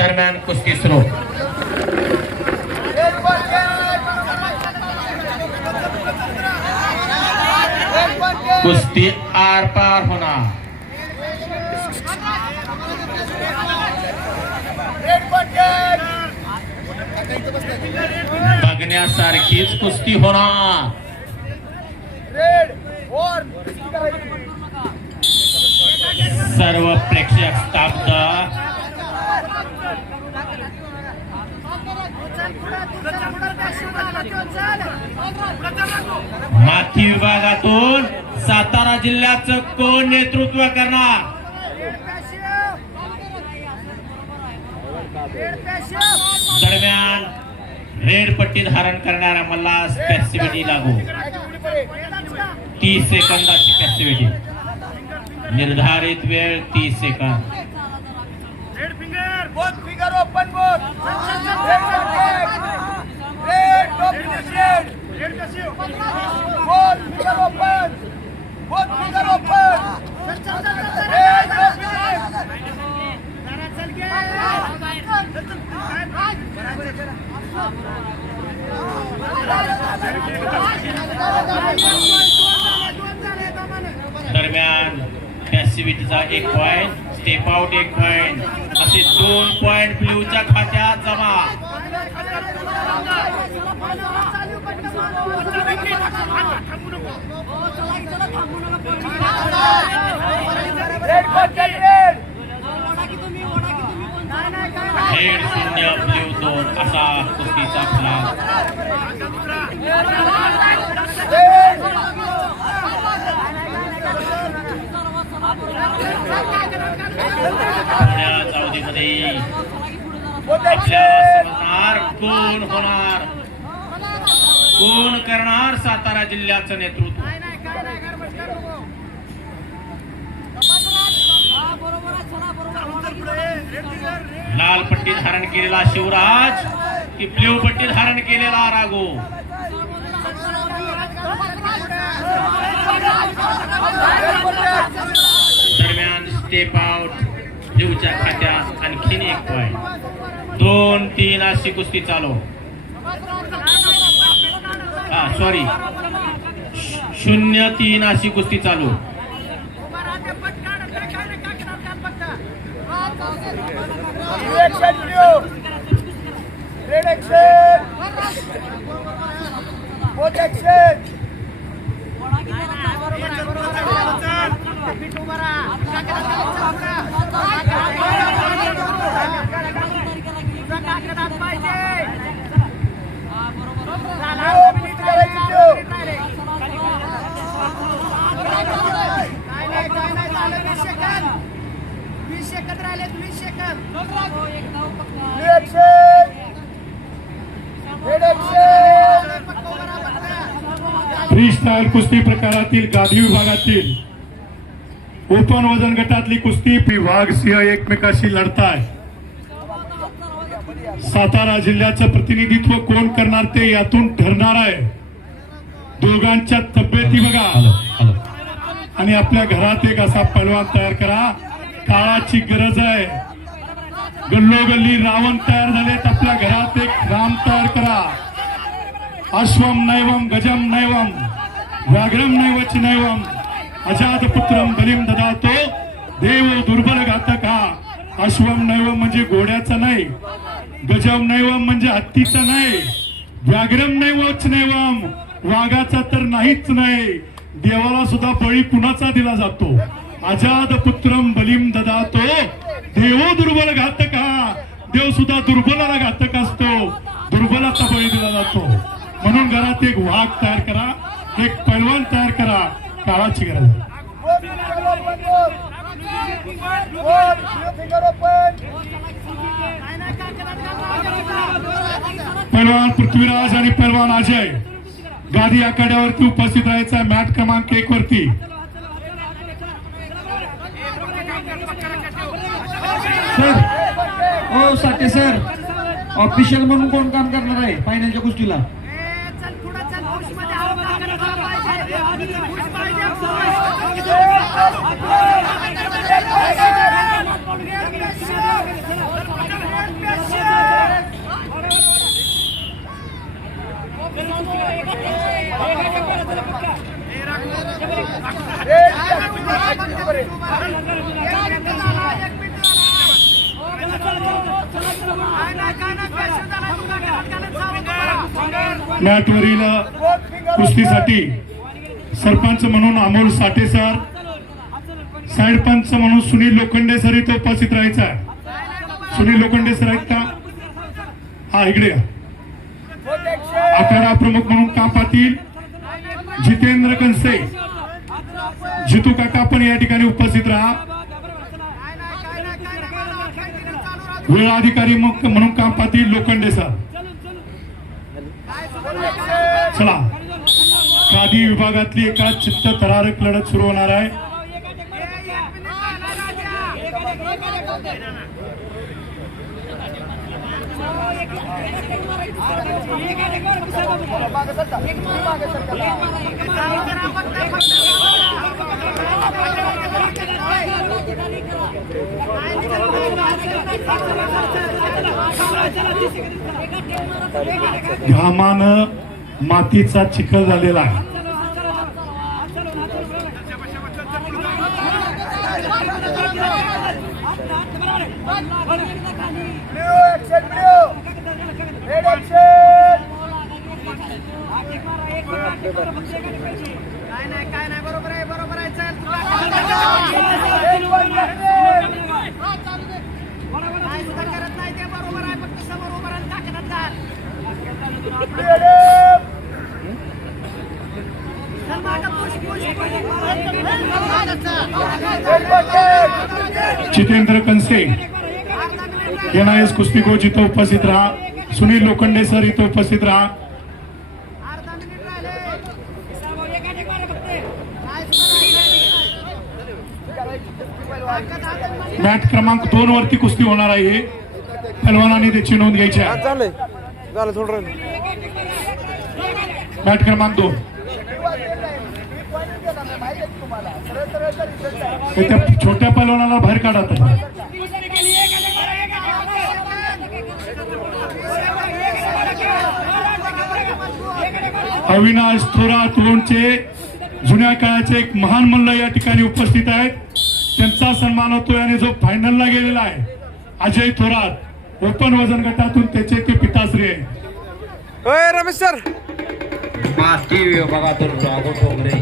दरम्यान कुस्ती सुरू. कुस्ती आर पार होणार. बघण्यासारखीच कुस्ती होणार. सर्व प्रेक्षक स्तब्ध. माथी विभागातून सातारा जिल्ह्याचं कोण नेतृत्व करणार? दरम्यान रेड पट्टी धारण करणाऱ्या मल्लास पॅसिव्हिटी लागू. 30 सेकंदाची पॅसिव्हिटी. निर्धारित वेळ 30 second. Red finger, both finger open, both red top red red passive, both finger open, both finger open, red top जरा चल के दरम्यान पॅसिव्हिटीचा 1 पॉइंट, स्टेप आउट 1 पॉइंट, असे 2 पॉइंट ब्ल्यूच्या खात्यात जमा. रेड 0 ब्ल्यू 2 असा कुस्तीचा फलक. पुण्याच्या अवधीमध्ये आपल्याला समजणार कोण होणार, कोण करणार सातारा जिल्ह्याचं नेतृत्व. लाल पट्टी धारण केलेला शिवराज की ब्ल्यू पट्टी धारण केलेला राघो? दरम्यान स्टेप आउट ब्ल्यूच्या खात्यात आणखीन 1 पॉइंट. 2-3 अशी कुस्ती चालू. सॉरी 0-3 अशी कुस्ती चालू. Red action, both action. Free style कुस्ती प्रकारातील गादी विभागातील ओपन वजन गटातली कुस्ती वाघ सिंह एकमेकाशी लढताय. सातारा जिल्ह्याचं प्रतिनिधित्व कोण करणार ते यातून ठरणार आहे. दोघांच्या तब्येती बघा आणि आपल्या घरात एक असा पहलवान तयार करा. काळाची गरज आहे. गल्लोगल्ली रावण तयार झालेत. आपल्या घरात एक राम तयार करा. अश्वम नैवम गजम नैवम व्याघ्रम नैवच नैवम अजात पुत्रम बलिम ददातो देव दुर्बल घातका. अश्वम नैवम म्हणजे घोड्याचं नाही, गजम नैवम म्हणजे हत्तीचं नाही, व्याघ्रम नैवच नैवम वाघाचा तर नाहीच नाही. देवाला सुद्धा बळी कुणाचा दिला जातो? अजात पुत्रम बलिम ददातो देव दुर्बल घातका. देव सुद्धा दुर्बलाला घातक असतो, दुर्बलाचा बळी दिला जातो. म्हणून घरात एक वाघ तयार करा, एक पैलवान तयार करा. काळाची गरज आहे. पैलवान पृथ्वीराज आणि पैलवान अजय गादी आखाड्यावरती उपस्थित राहायचा. मॅट क्रमांक 1 वरती. सर ओ साठे सर, ऑफिशियल म्हणून कोण काम करणार आहे फायनलच्या कुस्तीला? मॅटवरील कुस्तीसाठी सरपंच म्हणून अमोल साठे सर, साइड पंच म्हणून सुनील लोखंडे सर इथे उपस्थित राहायचा आहे. सुनील लोखंडे सर आहेत का? हा, इकडे या. आखाडा प्रमुख म्हणून काम पाहतील जितेंद्र कंसे. जितू काका पण या ठिकाणी उपस्थित राहा. वेळ अधिकारी म्हणून काम पाहतील लोखंडे सर. चला, गादी विभागातली एका चित्तथरारक लढत सुरू होणार आहे. घामानं मातीचा चिखल झालेला आहे. काय नाही बरोबर आहे चल करत नाही ते बरोबर आहे फक्त समोर उभं राहून ताकदत घाल. जितेंद्र कंसे एनआयएस कुस्ती कोच इथं उपस्थित राहा. सुनील लोखंडे सर इथं उपस्थित राहा. मॅट क्रमांक 2 वरती कुस्ती होणार आहे. पहलवानांनी त्याची नोंद घ्यायची आहे. मॅट क्रमांक 2 त्या छोट्या पहलवानाला बाहेर काढा. अविनाश थोरात लोणचे जुन्या काळाचे एक महान मल्ल या ठिकाणी उपस्थित आहेत. त्यांचा सन्मान होतोय आणि जो फायनलला गेलेला आहे अजय थोरात ओपन वजन गटातून त्याचे ते पिताश्री आहे. रमेश सर माती विभागातून राघव ठोंबरे